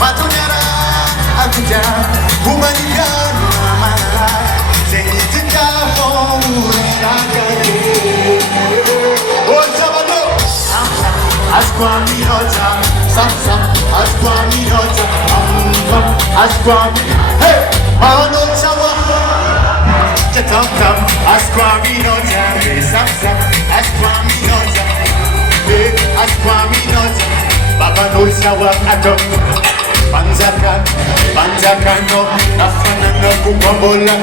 Matunyara akuja Humanitarian amala Zengitika Ragai Oh Sabado Askwami Roja Sam Askwami Roja Askwami Hey Mano Chawa Tam Askwami Roja Sam Askwami Roja Hey Askwami Roja Baba no Chawa Atom Banjakan no Nafananga Kukwambola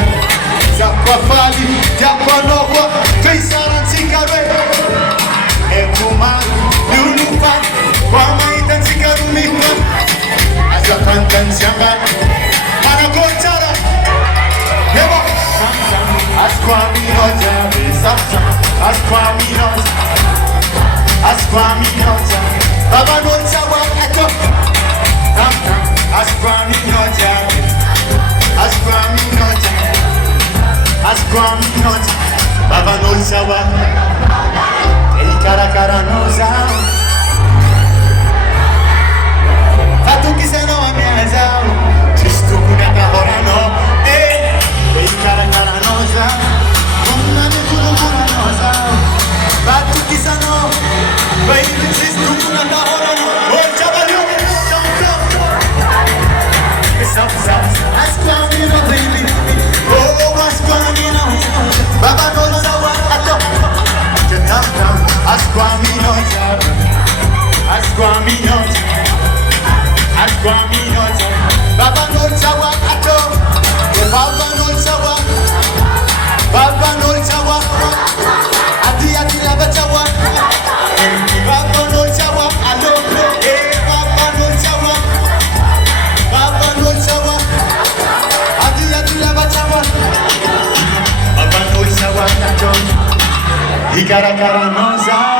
Zakwafali Japanokwa Kaisaran Sikare Ekuman Lulupan Kwamaitan Sikarumika Azakantan Siamban Manakochara Hebo Askwami Roja Askwami Roja Askwami Roja Baba no Chawa Atom Askwami Roja Askwami Roja Askwami Roja Baba no Chawa El cara noza Fatu kiseno amiazao Chistu kunaka horano El cara noza Kuna me kuru noza Fatu kiseno Baby chistu kunaka horano Oh chavalio Askwami no baby Oh Askwami no Baba no Chawa ato Askwami no Askwami no Askwami no Baba no Chawa ato Baba no Chawa Baba no Chawa Ati lava Chawa Baba no Chawa ato Baba no Chawa Baba no Chawa Ati lava Chawa Baba no Chawa ato Ikara noza